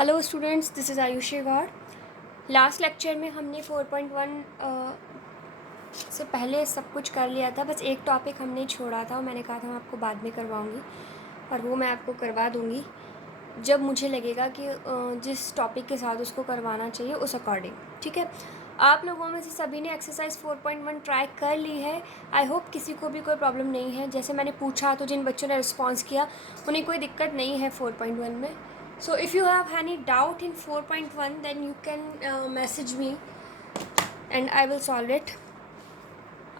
Hello students, this is Ayushi Gaur. Last lecture में हमने 4.1 से पहले सब कुछ कर लिया था। बस एक टॉपिक हमने छोड़ा था और मैंने कहा था मैं आपको बाद में करवाऊँगी, और वो मैं आपको करवा दूँगी जब मुझे लगेगा कि जिस टॉपिक के साथ उसको करवाना चाहिए उस अकॉर्डिंग। ठीक है, आप लोगों में से सभी ने एक्सरसाइज 4.1 ट्राई कर ली है। आई होप किसी को भी कोई प्रॉब्लम नहीं है। जैसे मैंने पूछा तो जिन बच्चों ने रिस्पॉन्स किया उन्हें कोई दिक्कत नहीं है 4.1 में। So if you have any doubt in 4.1 then you can message me and I will solve it.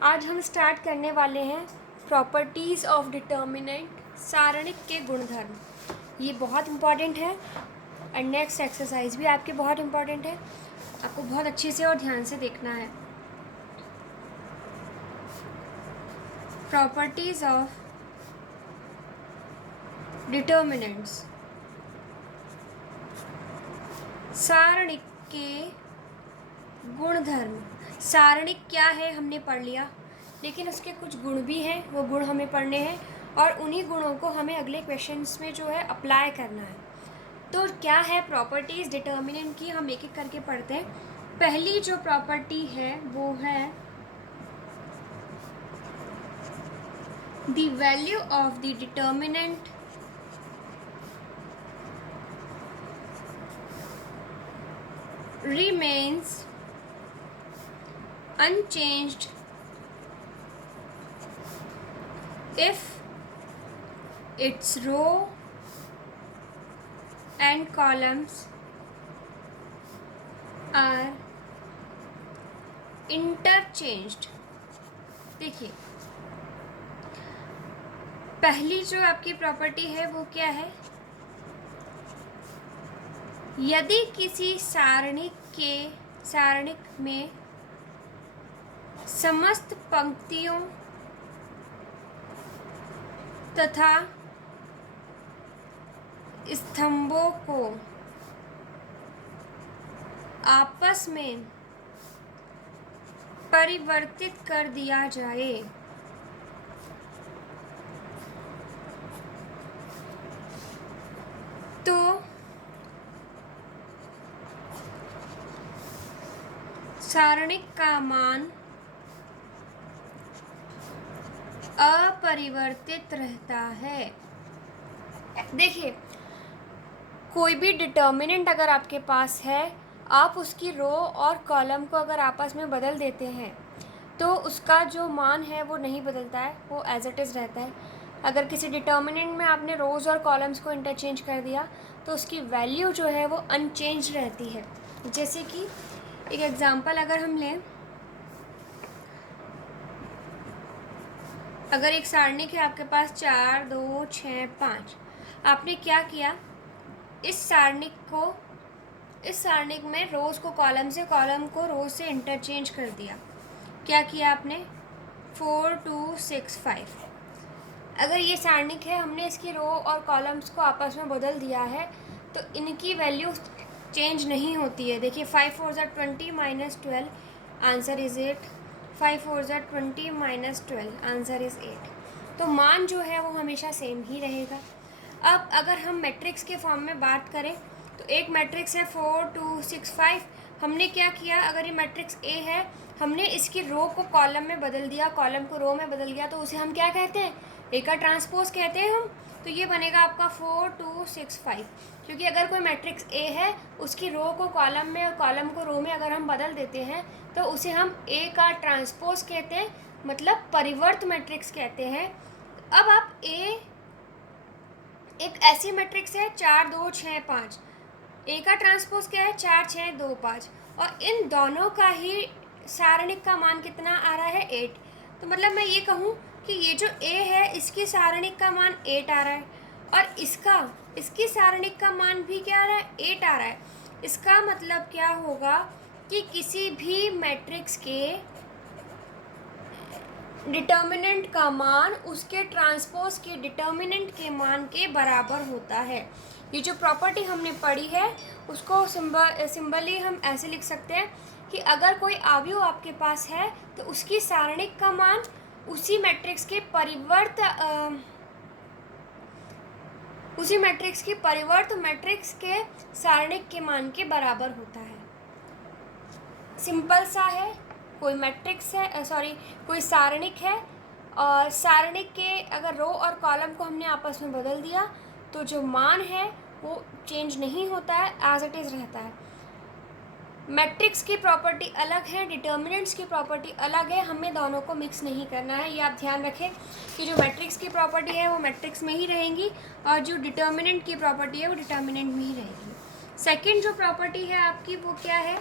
आज हम स्टार्ट करने वाले हैं प्रॉपर्टीज़ ऑफ डिटर्मिनेंट, सारणिक के गुणधर्म। ये बहुत इम्पॉर्टेंट है और नेक्स्ट एक्सरसाइज भी आपके बहुत इम्पॉर्टेंट है। आपको बहुत अच्छे से और ध्यान से देखना है। प्रॉपर्टीज़ ऑफ डिटर्मिनेंट्स, सारणिक के गुणधर्म। सारणिक क्या है हमने पढ़ लिया, लेकिन उसके कुछ गुण भी हैं, वो गुण हमें पढ़ने हैं और उन्हीं गुणों को हमें अगले क्वेश्चंस में जो है अप्लाई करना है। तो क्या है प्रॉपर्टीज़ डिटर्मिनेंट की, हम एक एक करके पढ़ते हैं। पहली जो प्रॉपर्टी है वो है the value of the determinant remains unchanged if its row and columns are interchanged। देखिए, पहली जो आपकी प्रॉपर्टी है वो क्या है, यदि किसी सारणिक में समस्त पंक्तियों तथा स्तंभों को आपस में परिवर्तित कर दिया जाए तो सारणिक का मान अपरिवर्तित रहता है। देखिए, कोई भी डिटर्मिनेंट अगर आपके पास है, आप उसकी रो और कॉलम को अगर आपस में बदल देते हैं तो उसका जो मान है वो नहीं बदलता है, वो एज इट इज़ रहता है। अगर किसी डिटर्मिनेंट में आपने रोज़ और कॉलम्स को इंटरचेंज कर दिया तो उसकी वैल्यू जो है वो अनचेंज रहती है। जैसे कि एक एग्जांपल अगर हम लें, अगर एक सारणिक है आपके पास 4, 2, 6, 5, आपने क्या किया, इस सारणिक में रोज को कॉलम से, कॉलम को रोज से इंटरचेंज कर दिया। क्या किया आपने, 4, 2, 6, 5। अगर ये सारणिक है, हमने इसकी रो और कॉलम्स को आपस में बदल दिया है तो इनकी वैल्यू चेंज नहीं होती है। देखिए, 5 4 ज़ा 20 माइनस 12 आंसर इज़ 8। 5 4 ज़ा 20 माइनस 12 आंसर इज़ 8। तो मान जो है वो हमेशा सेम ही रहेगा। अब अगर हम मैट्रिक्स के फॉर्म में बात करें तो एक मैट्रिक्स है 4 2 6 5। हमने क्या किया, अगर ये मैट्रिक्स ए है, हमने इसकी रो को कॉलम में बदल दिया, कॉलम को रो में बदल दिया, तो उसे हम क्या कहते हैं, ए का ट्रांसपोज कहते हैं हम। तो ये बनेगा आपका 4 2 6 5, क्योंकि अगर कोई मैट्रिक्स ए है, उसकी रो को कॉलम में और कॉलम को रो में अगर हम बदल देते हैं तो उसे हम ए का ट्रांसपोज कहते हैं, मतलब परिवर्त मैट्रिक्स कहते हैं। अब आप ए एक ऐसी मैट्रिक्स है 4 2 6 5, ए का ट्रांसपोज क्या है, 4 6 2 5, और इन दोनों का ही सारणिक का मान कितना आ रहा है, 8। तो मतलब मैं ये कहूँ कि ये जो ए है इसकी सारणिक का मान 8 आ रहा है और इसकी सारणिक का मान भी क्या आ रहा है, 8 आ रहा है। इसका मतलब क्या होगा कि किसी भी मैट्रिक्स के डिटर्मिनेंट का मान उसके ट्रांसपोज के डिटर्मिनेंट के मान के बराबर होता है। ये जो प्रॉपर्टी हमने पढ़ी है उसको सिंबली हम ऐसे लिख सकते हैं कि अगर कोई अवयव आपके पास है तो उसकी सारणिक का मान उसी मैट्रिक्स के उसी मैट्रिक्स की परिवर्त मैट्रिक्स के सारणिक के मान के बराबर होता है। सिंपल सा है, कोई मैट्रिक्स है, कोई सारणिक है और सारणिक के अगर रो और कॉलम को हमने आपस में बदल दिया तो जो मान है वो चेंज नहीं होता है, एज इट इज़ रहता है। मैट्रिक्स की प्रॉपर्टी अलग है, डिटर्मिनेंट्स की प्रॉपर्टी अलग है, हमें दोनों को मिक्स नहीं करना है। ये आप ध्यान रखें कि जो मैट्रिक्स की प्रॉपर्टी है वो मैट्रिक्स में ही रहेंगी और जो डिटर्मिनेंट की प्रॉपर्टी है वो डिटर्मिनेंट में ही रहेगी। सेकेंड जो प्रॉपर्टी है आपकी वो क्या है,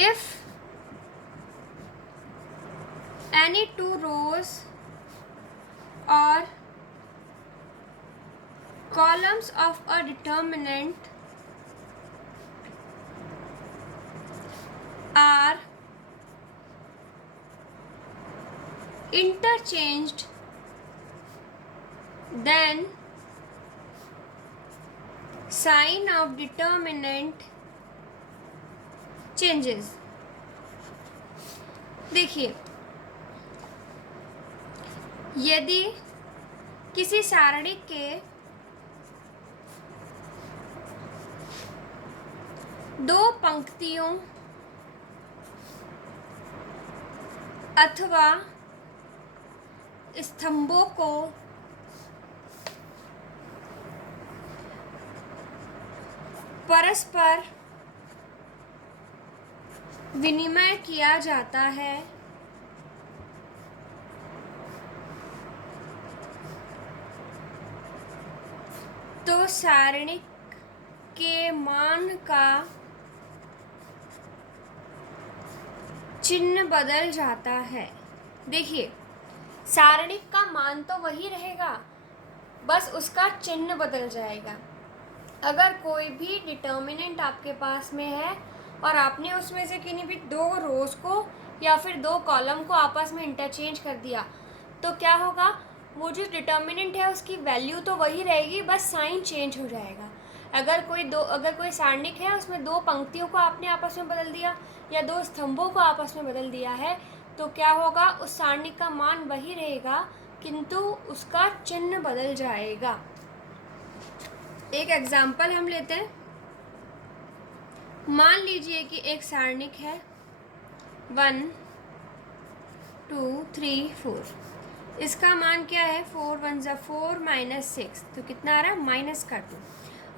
if any two rows or columns of a determinant are interchanged, then sign of determinant changes। देखिए, यदि किसी सारणिक के दो पंक्तियों अथवा स्तंभों को परस्पर विनिमय किया जाता है तो सारणिक के मान का चिन्ह बदल जाता है। देखिए, सारणिक का मान तो वही रहेगा, बस उसका चिन्ह बदल जाएगा। अगर कोई भी डिटर्मिनेंट आपके पास में है और आपने उसमें से किन्हीं भी दो रोज को या फिर दो कॉलम को आपस में इंटरचेंज कर दिया तो क्या होगा, वो जो डिटर्मिनेंट है उसकी वैल्यू तो वही रहेगी, बस साइन चेंज हो जाएगा। अगर कोई सारणिक है उसमें दो पंक्तियों को आपने आपस में बदल दिया या दो स्तंभों को आपस में बदल दिया है तो क्या होगा, उस सारणिक का मान वही रहेगा किंतु उसका चिन्ह बदल जाएगा। एक एग्जाम्पल हम लेते हैं। मान लीजिए कि एक सारणिक है 1 2 3 4, इसका मान क्या है 4 1 ज़ा 4 -6, तो कितना आ रहा है -2।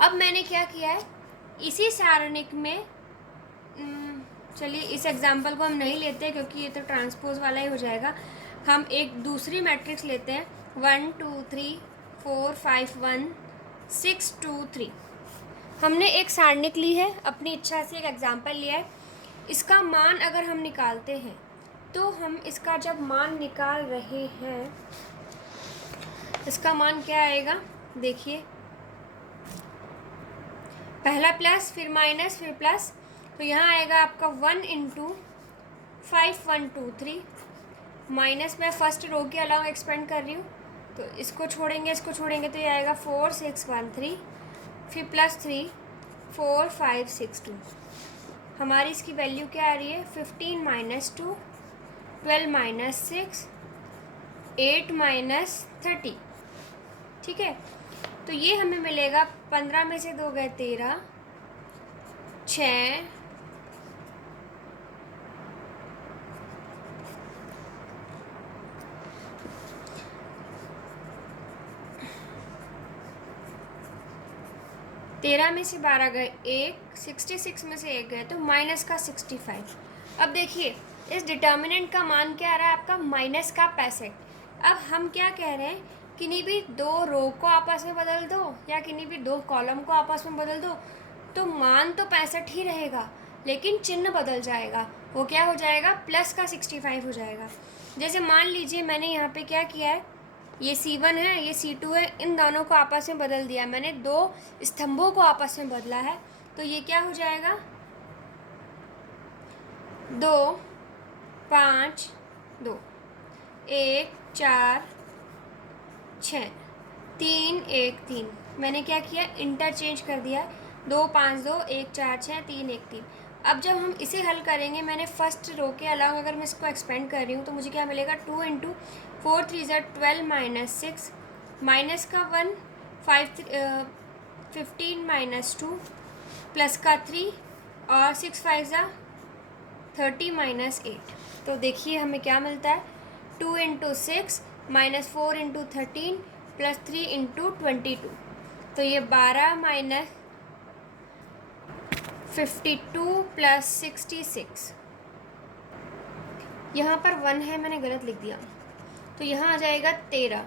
अब मैंने क्या किया है, इसी सारणिक में चलिए इस एग्जाम्पल को हम नहीं लेते क्योंकि ये तो ट्रांसपोज वाला ही हो जाएगा। हम एक दूसरी मैट्रिक्स लेते हैं 1 2 3 4 5 1 6 2 3। हमने एक सारणिक ली है, अपनी इच्छा से एक एग्जाम्पल लिया है। इसका मान अगर हम निकालते हैं तो हम इसका जब मान निकाल रहे हैं इसका मान क्या आएगा, देखिए पहला प्लस फिर माइनस फिर प्लस, तो यहाँ आएगा आपका 1 × 5 1 2 3 माइनस में फर्स्ट रो के अलावा एक्सपेंड कर रही हूँ तो इसको छोड़ेंगे तो ये आएगा 4 6 1 3 फिर +3 4 5 6 2। हमारी इसकी वैल्यू क्या आ रही है 15 - 2 12 - 6 8 - 30। ठीक है, तो ये हमें मिलेगा 15 में से 2 गए 13 6 13 में से 12 गए 1, 66 में से 1 गए तो माइनस का 65। अब देखिए इस डिटर्मिनेंट का मान क्या आ रहा है आपका -65। अब हम क्या कह रहे हैं, किन्हीं भी दो रो को आपस में बदल दो या किन्हीं भी दो कॉलम को आपस में बदल दो तो मान तो 65 ही रहेगा लेकिन चिन्ह बदल जाएगा। वो क्या हो जाएगा, प्लस का 65 हो जाएगा। जैसे मान लीजिए मैंने यहाँ पे क्या किया है, ये C1 है ये C2 है, इन दोनों को आपस में बदल दिया मैंने, दो स्तंभों को आपस में बदला है तो ये क्या हो जाएगा 2 5 2 1 4 6 3 1 3। मैंने क्या किया, इंटरचेंज कर दिया 2 5 2 1 4 6 3 1 3। अब जब हम इसे हल करेंगे, मैंने फर्स्ट रो के अलावा अगर मैं इसको एक्सपेंड कर रही हूँ तो मुझे क्या मिलेगा 2 × 4 3 = 12 - 6 माइनस का 1, 15 माइनस 2 प्लस का 3 और 6 5 ज़ा 30 माइनस 8। तो देखिए हमें क्या मिलता है, 2 into 6 minus 4 into 13 plus 3 into 22। तो ये 12 माइनस 52 प्लस 66। यहाँ पर 1 है, मैंने गलत लिख दिया, तो यहाँ आ जाएगा 13।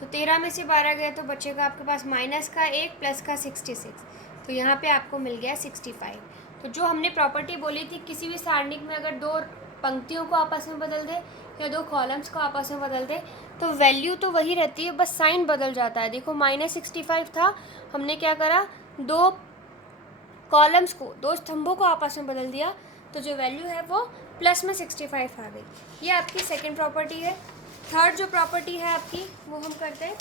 तो 13 में से 12 गया तो बचेगा आपके पास माइनस का 1 प्लस का 66। तो यहाँ पे आपको मिल गया 65। तो जो हमने प्रॉपर्टी बोली थी, किसी भी सारणिक में अगर दो पंक्तियों को आपस में बदल दे या दो कॉलम्स को आपस में बदल दे तो वैल्यू तो वही रहती है, बस साइन बदल जाता है। देखो -65 था, हमने क्या करा, दो कॉलम्स को, दो स्तंभों को आपस में बदल दिया, तो जो वैल्यू है वो प्लस में 65 आ गई। ये आपकी सेकेंड प्रॉपर्टी है। थर्ड जो प्रॉपर्टी है आपकी, वो हम करते हैं।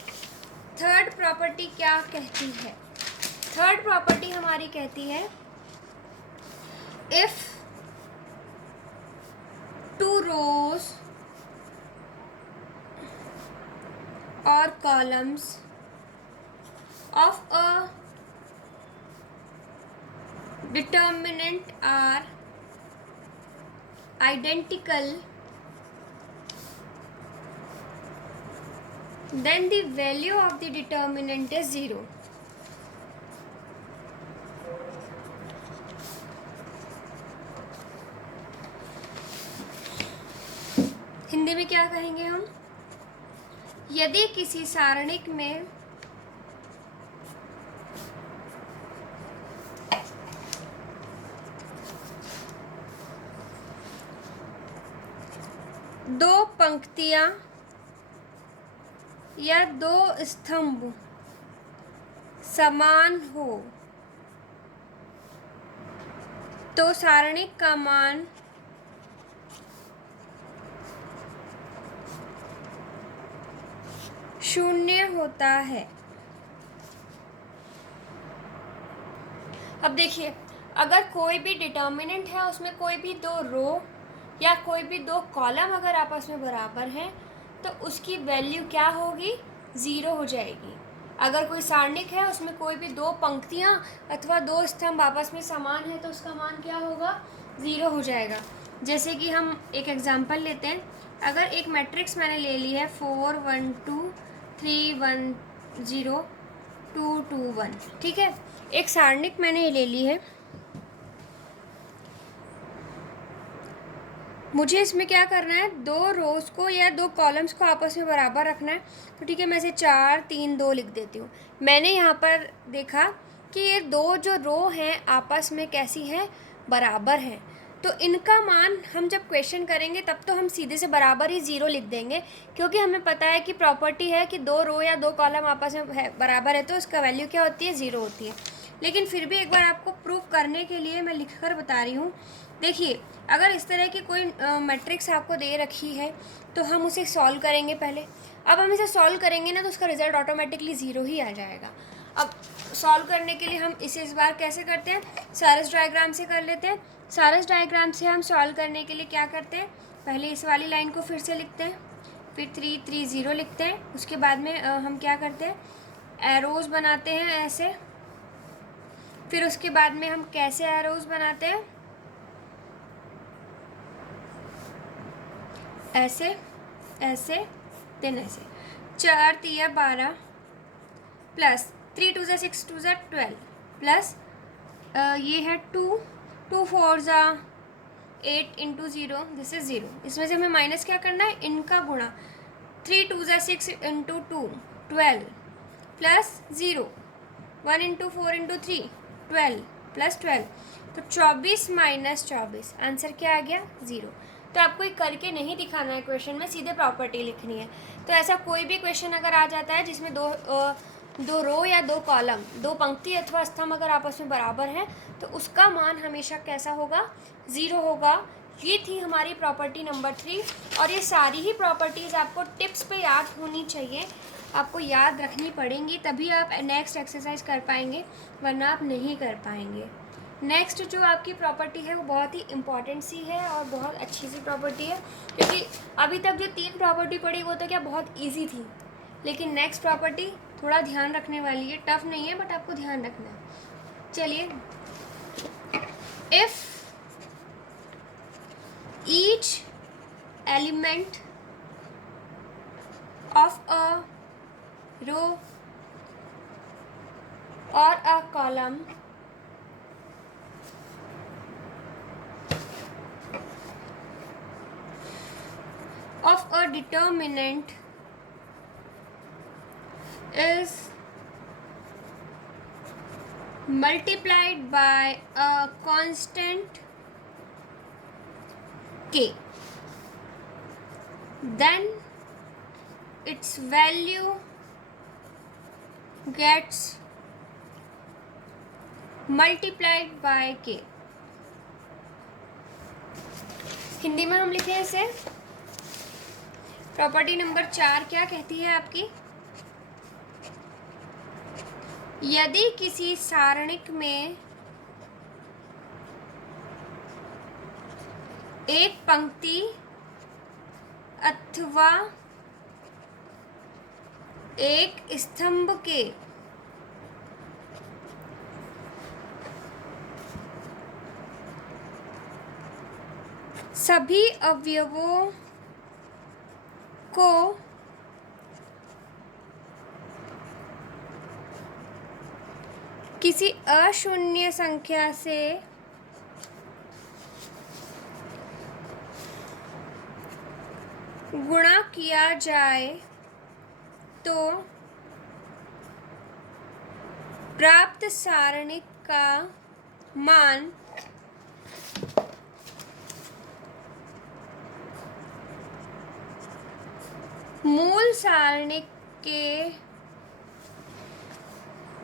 थर्ड प्रॉपर्टी क्या कहती है? थर्ड प्रॉपर्टी हमारी कहती है, इफ टू रोज और columns of a determinant are identical, then the value of the determinant is 0. Hindi में क्या कहेंगे हम? यदि किसी सारणिक में दो पंक्तियां या दो स्तंभ समान हो तो सारणिक का मान शून्य होता है। अब देखिए, अगर कोई भी डिटर्मिनेंट है, उसमें कोई भी दो रो या कोई भी दो कॉलम अगर आपस में बराबर हैं तो उसकी वैल्यू क्या होगी? 0 हो जाएगी। अगर कोई सारणिक है, उसमें कोई भी दो पंक्तियां अथवा दो स्तंभ आपस में समान है तो उसका मान क्या होगा? 0 हो जाएगा। जैसे कि हम एक एग्जांपल लेते हैं। अगर एक मैट्रिक्स मैंने ले ली है 4 1 2 3 1 0 2 2 1, ठीक है, एक सारणिक मैंने ले ली है। मुझे इसमें क्या करना है, दो रोज़ को या दो कॉलम्स को आपस में बराबर रखना है। तो ठीक है, मैं इसे 4 3 2 लिख देती हूँ। मैंने यहाँ पर देखा कि ये दो जो रो हैं आपस में कैसी हैं? बराबर हैं। तो इनका मान हम जब क्वेश्चन करेंगे तब तो हम सीधे से बराबर ही 0 लिख देंगे, क्योंकि हमें पता है कि प्रॉपर्टी है कि दो रो या दो कॉलम आपस में बराबर है तो उसका वैल्यू क्या होती है? 0 होती है। लेकिन फिर भी एक बार आपको प्रूव करने के लिए मैं लिख कर बता रही हूँ। देखिए, अगर इस तरह की कोई मैट्रिक्स आपको दे रखी है तो हम उसे सॉल्व करेंगे पहले। अब हम इसे सॉल्व करेंगे ना तो उसका रिजल्ट ऑटोमेटिकली 0 ही आ जाएगा। अब सॉल्व करने के लिए हम इसे इस बार कैसे करते हैं? सारस डायग्राम से कर लेते हैं। सारस डायग्राम से हम सॉल्व करने के लिए क्या करते हैं? पहले इस वाली लाइन को फिर से लिखते हैं, फिर 3 3 0 लिखते हैं। उसके बाद में हम क्या करते हैं? एरोज बनाते हैं ऐसे। फिर उसके बाद में हम कैसे एरोज बनाते हैं? ऐसे ऐसे देन ऐसे। 4 3 12 प्लस 3 2 6 2 12 प्लस ये है 2 2 4 8 इंटू 0, दिस इज 0। इसमें से हमें माइनस क्या करना है? इनका गुणा। 3 2 6 into 2 12 plus 0 1 into 4 into 3 12 plus 12। तो 24 माइनस 24, आंसर क्या आ गया? 0। तो आपको ये करके नहीं दिखाना है क्वेश्चन में, सीधे प्रॉपर्टी लिखनी है। तो ऐसा कोई भी क्वेश्चन अगर आ जाता है जिसमें दो रो या दो कॉलम, दो पंक्ति अथवा स्तंभ अगर आपस में बराबर हैं तो उसका मान हमेशा कैसा होगा? 0 होगा। ये थी हमारी प्रॉपर्टी नंबर 3। और ये सारी ही प्रॉपर्टीज़ आपको टिप्स पे याद होनी चाहिए, आपको याद रखनी पड़ेंगी, तभी आप नेक्स्ट एक्सरसाइज कर पाएंगे, वरना आप नहीं कर पाएंगे। नेक्स्ट जो आपकी प्रॉपर्टी है वो बहुत ही इम्पॉर्टेंट सी है और बहुत अच्छी सी प्रॉपर्टी है, क्योंकि अभी तक जो 3 प्रॉपर्टी पढ़ी वो तो क्या बहुत इजी थी, लेकिन नेक्स्ट प्रॉपर्टी थोड़ा ध्यान रखने वाली है, टफ नहीं है बट आपको ध्यान रखना है। चलिए, if each element of a row or a column of a determinant is multiplied by a constant k, then its value gets multiplied by k। Hindi में हम लिखे इसे, प्रॉपर्टी नंबर 4 क्या कहती है आपकी? यदि किसी सारणिक में एक पंक्ति अथवा एक स्तंभ के सभी अवयवों को किसी अशून्य संख्या से गुणा किया जाए तो प्राप्त सारणिक का मान मूल सारणिक के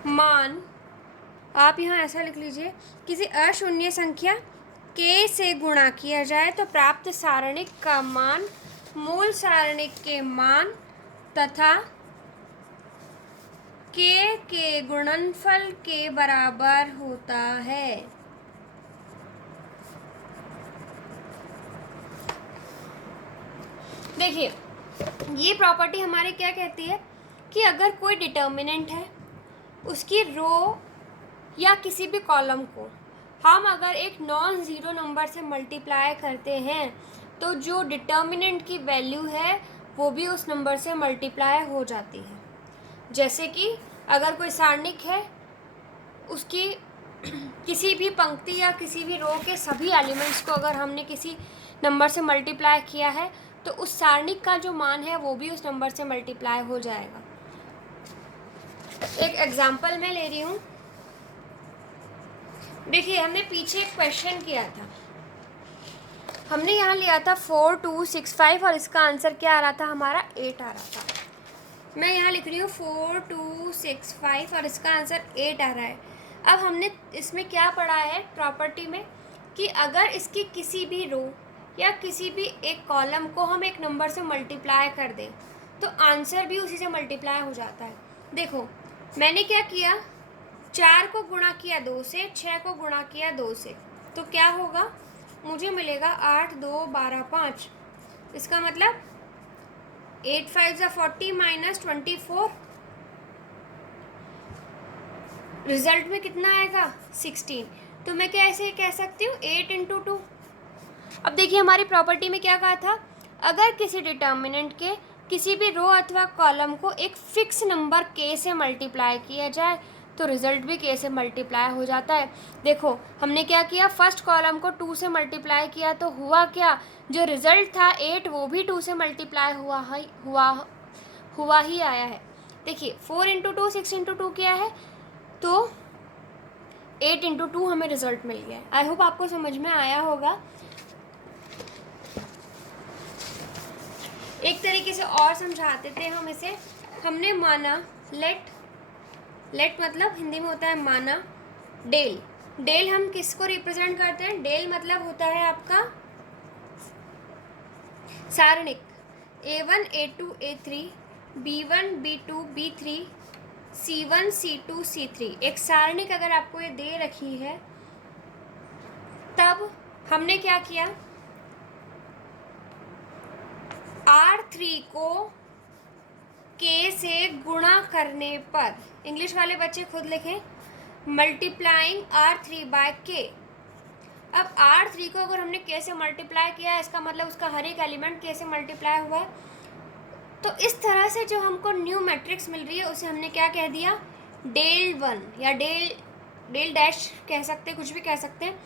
मान, आप यहाँ ऐसा लिख लीजिए, किसी अशून्य संख्या k से गुणा किया जाए तो प्राप्त सारणिक का मान मूल सारणिक के मान तथा k के गुणनफल के बराबर होता है। देखिए, ये प्रॉपर्टी हमारी क्या कहती है कि अगर कोई डिटर्मिनेंट है, उसकी रो या किसी भी कॉलम को हम अगर एक नॉन ज़ीरो नंबर से मल्टीप्लाई करते हैं तो जो डिटर्मिनेंट की वैल्यू है वो भी उस नंबर से मल्टीप्लाई हो जाती है। जैसे कि अगर कोई सारणिक है, उसकी किसी भी पंक्ति या किसी भी रो के सभी एलिमेंट्स को अगर हमने किसी नंबर से मल्टीप्लाई किया है तो उस सारणिक का जो मान है वो भी उस नंबर से मल्टीप्लाई हो जाएगा। एक एग्जाम्पल मैं ले रही हूँ। देखिए, हमने पीछे एक क्वेश्चन किया था, हमने यहाँ लिया था 4 2 6 5 और इसका आंसर क्या आ रहा था हमारा 8 आ रहा था। मैं यहाँ लिख रही हूँ 4 2 6 5 और इसका आंसर 8 आ रहा है। अब हमने इसमें क्या पढ़ा है प्रॉपर्टी में कि अगर इसकी किसी भी रो या किसी भी एक कॉलम को हम एक नंबर से मल्टीप्लाई कर दें तो आंसर भी उसी से मल्टीप्लाई हो जाता है। देखो, मैंने क्या किया, 4 को गुणा किया 2 से, 6 को गुणा किया 2 से, तो क्या होगा, मुझे मिलेगा 8 2 12 5। इसका मतलब 8 5 = 40 माइनस 24, रिजल्ट में कितना आएगा 16। तो मैं कैसे कह सकती हूँ 8 × 2। अब देखिए, हमारी प्रॉपर्टी में क्या कहा था, अगर किसी डिटर्मिनेंट के किसी भी रो अथवा कॉलम को एक फिक्स नंबर k से मल्टीप्लाई किया जाए तो रिजल्ट भी k से मल्टीप्लाई हो जाता है। देखो, हमने क्या किया, फर्स्ट कॉलम को 2 से मल्टीप्लाई किया तो हुआ क्या, जो रिजल्ट था 8 वो भी 2 से मल्टीप्लाई हुआ ही आया है। देखिए, 4 × 2 6 × 2 क्या है, तो 8 × 2 हमें रिजल्ट मिल गया है। आई होप आपको समझ में आया होगा। एक तरीके से और समझाते थे हम इसे। हमने माना लेट मतलब हिंदी में होता है माना, डेल हम किसको रिप्रेजेंट करते हैं, डेल मतलब होता है आपका सारणिक A1 A2 A3 B1 B2 B3 C1 C2 C3। एक सारणिक अगर आपको ये दे रखी है तब हमने क्या किया, R3 को के से गुणा करने पर, इंग्लिश वाले बच्चे खुद लिखें, मल्टीप्लाइंग R3 बाय के। अब R3 को अगर हमने के से मल्टीप्लाई किया है, इसका मतलब उसका हर एक एलिमेंट के से मल्टीप्लाई हुआ है। तो इस तरह से जो हमको न्यू मैट्रिक्स मिल रही है उसे हमने क्या कह दिया, डेल वन या डेल डैश कह सकते हैं, कुछ भी कह सकते हैं।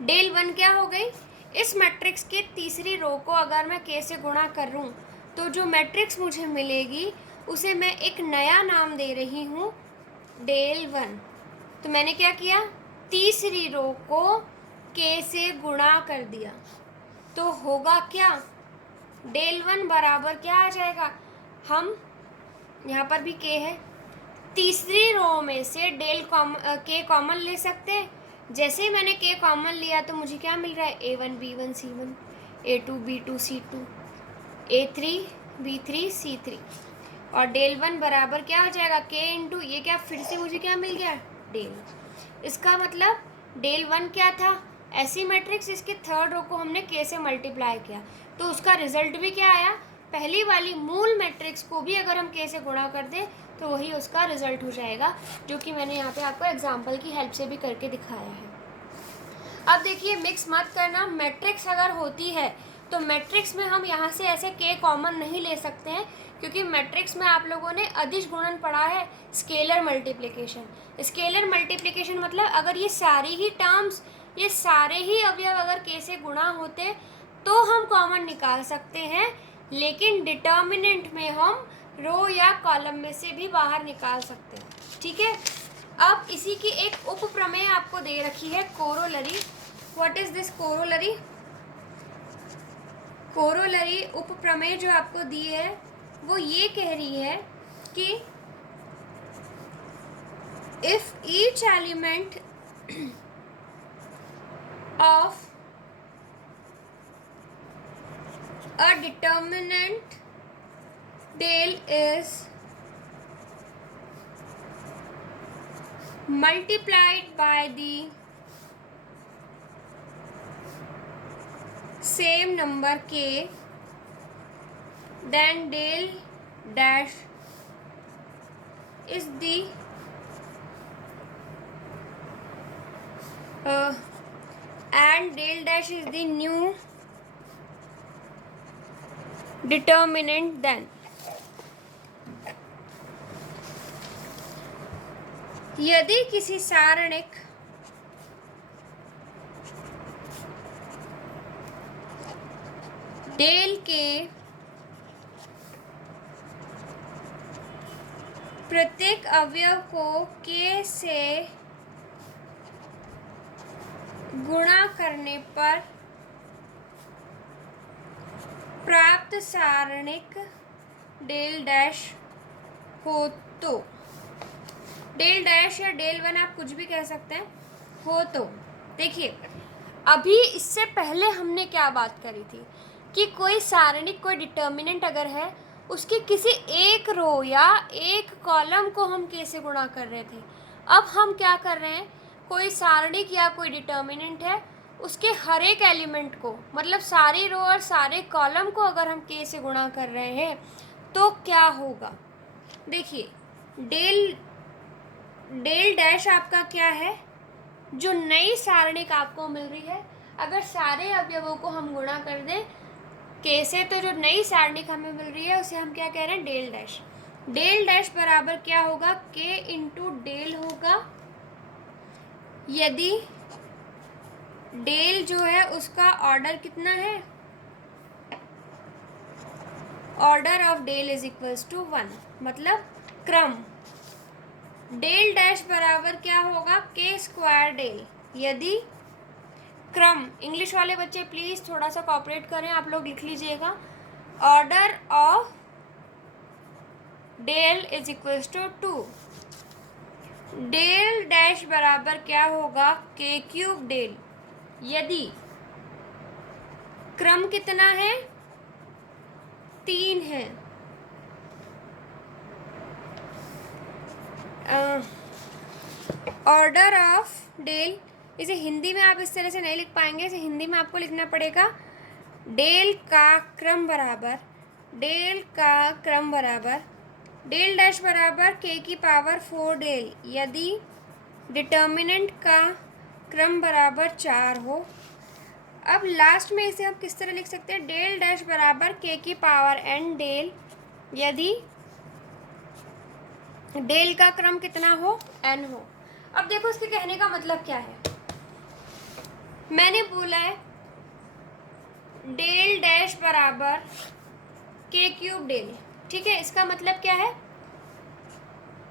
डेल वन क्या हो गई, इस मैट्रिक्स के तीसरी रो को अगर मैं के से गुणा करूं तो जो मैट्रिक्स मुझे मिलेगी उसे मैं एक नया नाम दे रही हूँ, डेल वन। तो मैंने क्या किया, तीसरी रो को के से गुणा कर दिया। तो होगा क्या, डेल वन बराबर क्या आ जाएगा, हम यहाँ पर भी के है, तीसरी रो में से के कॉमन ले सकते हैं। जैसे ही मैंने के कॉमन लिया तो मुझे क्या मिल रहा है, A1 B1 C1, A2 B2 C2, A3 B3 C3। और डेल वन बराबर क्या हो जाएगा, के इंटू ये, क्या फिर से मुझे क्या मिल गया, डेल। इसका मतलब डेल वन क्या था, ऐसी मैट्रिक्स इसके थर्ड रो को हमने के से मल्टीप्लाई किया तो उसका रिजल्ट भी क्या आया, पहली वाली मूल मैट्रिक्स को भी अगर हम के से गुणा कर दें तो वही उसका रिजल्ट हो जाएगा, जो कि मैंने यहाँ पे आपको एग्जाम्पल की हेल्प से भी करके दिखाया है। अब देखिए, मिक्स मत करना, मैट्रिक्स अगर होती है तो मैट्रिक्स में हम यहाँ से ऐसे के कॉमन नहीं ले सकते हैं, क्योंकि मैट्रिक्स में आप लोगों ने अदिश गुणन पढ़ा है, स्केलर मल्टीप्लिकेशन। स्केलर मल्टीप्लिकेशन मतलब अगर ये सारी ही टर्म्स, ये सारे ही अवयव अगर के से गुणा होते तो हम कॉमन निकाल सकते हैं, लेकिन डिटर्मिनेंट में हम रो या कॉलम में से भी बाहर निकाल सकते हैं। ठीक है, अब इसी की एक उप प्रमेय आपको दे रखी है, corollary. What is this corollary? Corollary उप प्रमेय जो आपको दी है वो ये कह रही है कि if each element of a determinant del is multiplied by the same number k, then del dash is the and del dash is the new determinant then। यदि किसी सारणिक डेल के प्रत्येक अवयव को के से गुणा करने पर प्राप्त सारणिक डेल डैश हो तो, डेल डैश या डेल वन आप कुछ भी कह सकते हैं, हो तो। देखिए, अभी इससे पहले हमने क्या बात करी थी कि कोई सारणिक, कोई डिटर्मिनेंट अगर है, उसके किसी एक रो या एक कॉलम को हम के से गुणा कर रहे थे। अब हम क्या कर रहे हैं, कोई सारणिक या कोई डिटर्मिनेंट है, उसके हर एक एलिमेंट को, मतलब सारी रो और सारे कॉलम को अगर हम के से गुणा कर रहे हैं तो क्या होगा। देखिए, डेल डैश आपका क्या है, जो नई सारणिक आपको मिल रही है, अगर सारे अवयवों को हम गुणा कर दें के से तो जो नई सारणिक हमें मिल रही है उसे हम क्या कह रहे हैं, डेल डैश। डेल डैश बराबर क्या होगा, के इंटू डेल होगा, यदि डेल जो है उसका ऑर्डर कितना है, order of del is equals to 1, मतलब क्रम। डेल डैश बराबर क्या होगा, के स्क्वायर डेल, यदि क्रम, इंग्लिश वाले बच्चे प्लीज थोड़ा सा कोऑपरेट करें, आप लोग लिख लीजिएगा, order of del is equals to 2। Del dash बराबर क्या होगा, के क्यूब डेल, यदि क्रम कितना है, 3 है। ऑर्डर ऑफ डेल, इसे हिंदी में आप इस तरह से नहीं लिख पाएंगे, इसे हिंदी में आपको लिखना पड़ेगा, डेल का क्रम बराबर डेल डैश बराबर के की पावर 4 डेल यदि डिटर्मिनेंट का क्रम बराबर 4 हो। अब लास्ट में इसे हम किस तरह लिख सकते हैं, डेल डैश बराबर के की पावर n डेल यदि डेल का क्रम कितना हो, n हो। अब देखो इसके कहने का मतलब क्या है, मैंने बोला है डेल डैश बराबर के क्यूब डेल, ठीक है। इसका मतलब क्या है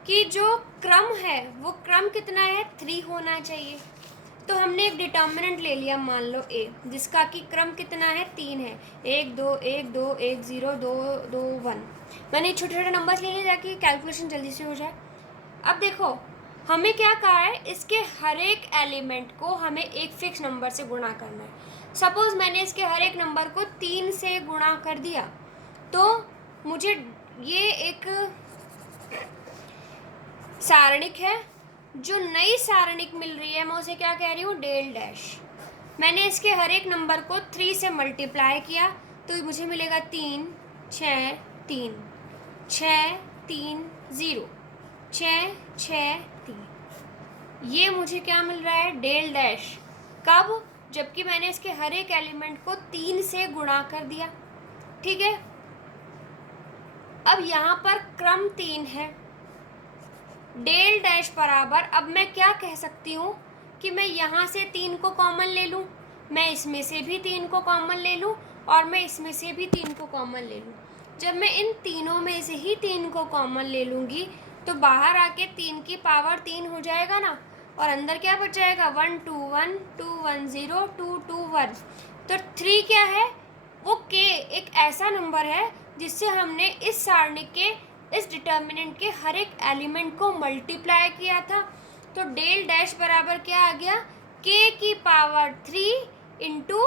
कि जो क्रम है वो क्रम कितना है, 3 होना चाहिए। तो हमने एक डिटर्मिनेंट ले लिया, मान लो a, जिसका कि क्रम कितना है, 3 है, 1 2 1 2 1 0 2 2 1। मैंने छोटे छोटे नंबर्स ले लिए ताकि कैलकुलेशन जल्दी से हो जाए। अब देखो हमें क्या कहा है, इसके हर एक एलिमेंट को हमें एक फिक्स नंबर से गुणा करना है। सपोज मैंने इसके हर एक नंबर को 3 से गुणा कर दिया, तो मुझे ये एक सारणिक है, जो नई सारणिक मिल रही है, मैं उसे क्या कह रही हूँ, डेल डैश। मैंने इसके हर एक नंबर को 3 से मल्टीप्लाई किया तो मुझे मिलेगा 3 6 3 6 3 0 6 6 3। ये मुझे क्या मिल रहा है, डेल डैश। कब, जबकि मैंने इसके हर एक एलिमेंट को 3 से गुणा कर दिया, ठीक है। अब यहाँ पर क्रम 3 है, डेल डैश बराबर, अब मैं क्या कह सकती हूँ कि मैं यहाँ से 3 को कॉमन ले लूँ, मैं इसमें से भी 3 को कॉमन ले लूँ और मैं इसमें से भी 3 को कॉमन ले लूँ। जब मैं इन तीनों में से ही 3 को कॉमन ले लूँगी तो बाहर आके 3 की पावर 3 हो जाएगा ना, और अंदर क्या बच जाएगा, 1 2 1 2 1 0 2 2 1। तो 3 क्या है, वो k एक ऐसा नंबर है जिससे हमने इस सारणी के, इस डिटर्मिनेंट के हर एक एलिमेंट को मल्टीप्लाई किया था। तो डेल डैश बराबर क्या आ गया, k की पावर 3 इंटू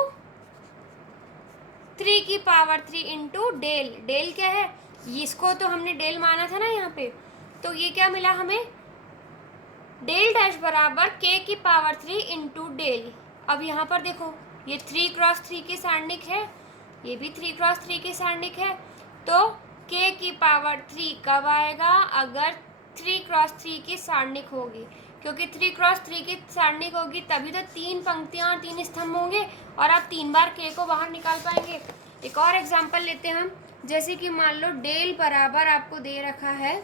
3 की पावर 3 इंटू डेल। डेल क्या है, इसको तो हमने डेल माना था ना यहाँ पे, तो ये क्या मिला हमें, डेल डैश बराबर k की पावर 3 इंटू डेल। अब यहाँ पर देखो ये 3x3 की सारणिक है, ये भी 3x3 की सारणिक है, तो k की पावर 3 कब आएगा, अगर 3x3 की सारणिक होगी, क्योंकि 3x3 की सारणिक होगी तभी तो 3 पंक्तियाँ और 3 स्तंभ होंगे और आप 3 बार k को बाहर निकाल पाएंगे। एक और एग्जाम्पल लेते हैं हम, जैसे कि मान लो डेल बराबर आपको दे रखा है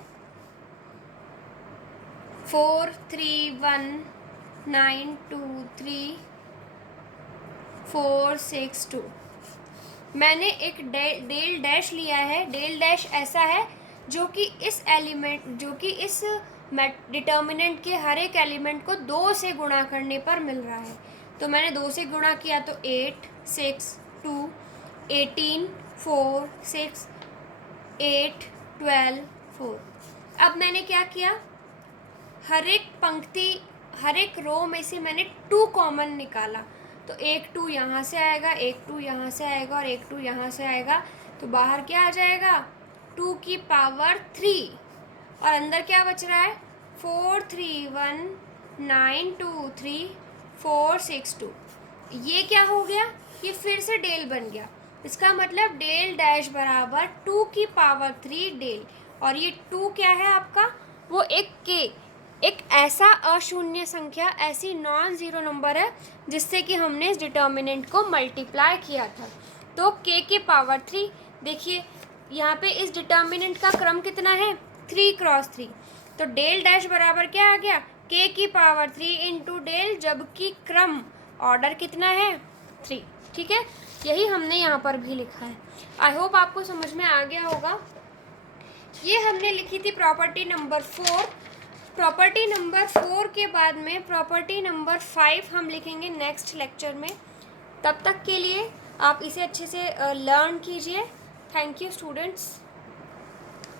4 3 1 9 2 3 4 6 2। मैंने एक डेल डैश लिया है। डेल डैश ऐसा है जो कि इस एलिमेंट, जो कि इस डिटर्मिनेंट के हर एक एलिमेंट को 2 से गुणा करने पर मिल रहा है। तो मैंने 2 से गुणा किया तो 8 6 2 18 4 6 8 12 4। अब मैंने क्या किया, हर एक पंक्ति, हर एक रो में से मैंने 2 कॉमन निकाला, तो एक 2 यहाँ से आएगा, एक 2 यहाँ से आएगा और एक 2 यहाँ से आएगा, तो बाहर क्या आ जाएगा, 2 की पावर 3, और अंदर क्या बच रहा है, 4 3 1 9 2 3 4 6 2। ये क्या हो गया, ये फिर से डेल बन गया। इसका मतलब डेल डैश बराबर 2 की पावर 3 डेल, और ये 2 क्या है आपका, वो एक k, एक ऐसा अशून्य संख्या, ऐसी नॉन ज़ीरो नंबर है जिससे कि हमने इस डिटर्मिनेंट को मल्टीप्लाई किया था। तो k की पावर 3, देखिए यहाँ पे इस डिटर्मिनेंट का क्रम कितना है, 3x3, तो डेल डैश बराबर क्या आ गया, k की पावर 3 इंटू डेल, जबकि क्रम ऑर्डर कितना है, 3, ठीक है। यही हमने यहाँ पर भी लिखा है। आई होप आपको समझ में आ गया होगा। ये हमने लिखी थी प्रॉपर्टी नंबर 4। प्रॉपर्टी नंबर 4 के बाद में प्रॉपर्टी नंबर 5 हम लिखेंगे नेक्स्ट लेक्चर में। तब तक के लिए आप इसे अच्छे से लर्न कीजिए। Thank you students.